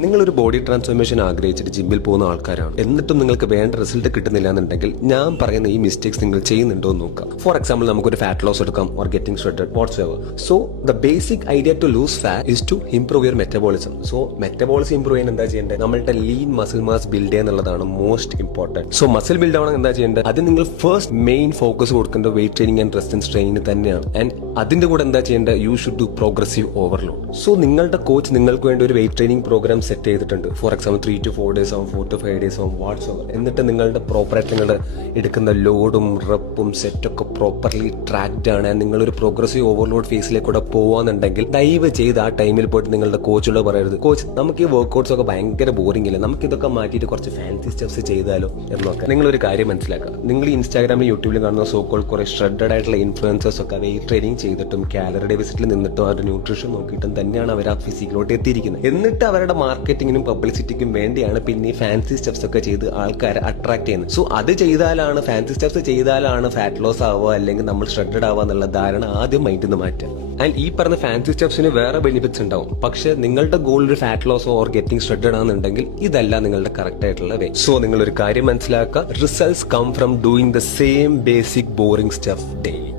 നിങ്ങളൊരു body transformation ആഗ്രഹിച്ചിട്ട് ജിമ്മിൽ പോകുന്ന ആൾക്കാരാണ്, എന്നിട്ടും നിങ്ങൾക്ക് വേണ്ട റിസൾട്ട് കിട്ടുന്നില്ല എന്നുണ്ടെങ്കിൽ ഞാൻ പറയുന്ന ഈ മിസ്റ്റേക്സ് നിങ്ങൾ ചെയ്യുന്നുണ്ടോ എന്ന് നോക്കാം. ഫോർ എക്സാമ്പിൾ, നമുക്കൊരു ഫാറ്റ് ലോസ് എടുക്കാം, or getting shredded, what's ever. So the basic idea to lose fat is to improve your metabolism. So metabolism improve ചെയ്യാൻ എന്താ ചെയ്യേണ്ടത്? നമ്മളുടെ ലീൻ മസിൽ മാസ് ബിൽഡ് ചെയ്യുക എന്നുള്ളതാണ് most important. So muscle build ആവണം എന്താ ചെയ്യേണ്ടത്? അത് നിങ്ങൾ ഫസ്റ്റ് മെയിൻ ഫോക്കസ് കൊടുക്കേണ്ട wait training and resistance training തന്നെയാണ്. ആൻഡ് അതിന്റെ കൂടെ എന്താ ചെയ്യേണ്ടത്? You should do progressive overload. So നിങ്ങളുടെ കോച്ച് നിങ്ങൾക്ക് വേണ്ടി ഒരു വെയിറ്റ് ട്രെയിനിങ് പ്രോഗ്രാം സെറ്റ് ചെയ്തിട്ടുണ്ട്. ഫോർ എക്സാമ്പിൾ 3 to 4 days ആവും, 4 to 5 days ആവും, വാട്ട്സ് എവർ. എന്നിട്ട് നിങ്ങളുടെ പ്രോപ്പറായിട്ട് നിങ്ങളുടെ എടുക്കുന്ന ലോഡും റെപ്പും സെറ്റൊക്കെ പ്രോപ്പർലി ട്രാക്ഡ് ആണ്. നിങ്ങളൊരു പ്രോഗ്രസീവ് ഓവർലോഡ് ഫേസിലേക്കൂടെ പോവാന്നുണ്ടെങ്കിൽ ദയവ് ചെയ്ത് ആ ടൈമിൽ പോയിട്ട് നിങ്ങളുടെ കോച്ചോട് പറയരുത്, കോച്ച് നമുക്ക് ഈ വർക്ക്ഔട്ട്സ് ഒക്കെ ഭയങ്കര ബോറിംഗ് ഇല്ല, നമുക്ക് ഇതൊക്കെ മാറ്റിയിട്ട് കുറച്ച് ഫാൻസി സ്റ്റെപ്സ് ചെയ്താലോ എന്നൊക്കെ. നിങ്ങളൊരു കാര്യം മനസ്സിലാക്കുക, നിങ്ങൾ ഇൻസ്റ്റാഗ്രാമിലും യൂട്യൂബിലും കാണുന്ന സോക്കോൾ കുറെ ഷ്രെഡഡ് ആയിട്ടുള്ള ഇൻഫ്ലുവൻസേഴ്സ് ഒക്കെ വെയിറ്റ് ട്രെയിനിങ് ചെയ്തിട്ടും കാലറി ഡെഫിസിറ്റിൽ നിന്നിട്ടും അവരുടെ ന്യൂട്രീഷൻ നോക്കിയിട്ടും തന്നെയാണ് അവർ ആ ഫിസിക്കിലോട്ട് എത്തിയിരിക്കുന്നത്. എന്നിട്ട് അവരുടെ മാർക്കറ്റിങ്ങിനും പബ്ലിസിറ്റിക്കും വേണ്ടിയാണ് പിന്നെ ഈ ഫാൻസി സ്റ്റെപ്സ് ഒക്കെ ചെയ്ത് ആൾക്കാരെ അട്രാക്ട് ചെയ്യുന്നത്. സോ അത് ചെയ്താലാണ്, ഫാൻസി സ്റ്റെപ്സ് ചെയ്താലാണ് ഫാറ്റ് ലോസ് ആവുക അല്ലെങ്കിൽ നമ്മൾ ഷ്രെഡഡ് ആവുക എന്നുള്ള ധാരണ ആദ്യം മൈൻഡിൽ നിന്ന് മാറ്റുക. ആൻഡ് ഈ പറഞ്ഞ ഫാൻസി സ്റ്റെപ്സിന് വേറെ ബെനിഫിറ്റ്സ് ഉണ്ടാവും, പക്ഷെ നിങ്ങളുടെ ഗോൾ ഒരു fat loss or getting shredded ആണെന്നുണ്ടെങ്കിൽ ഇതല്ല നിങ്ങളുടെ കറക്റ്റ് ആയിട്ടുള്ള വേ. സോ നിങ്ങൾ ഒരു കാര്യം മനസ്സിലാക്കുക, results come from doing the same basic boring stuff daily.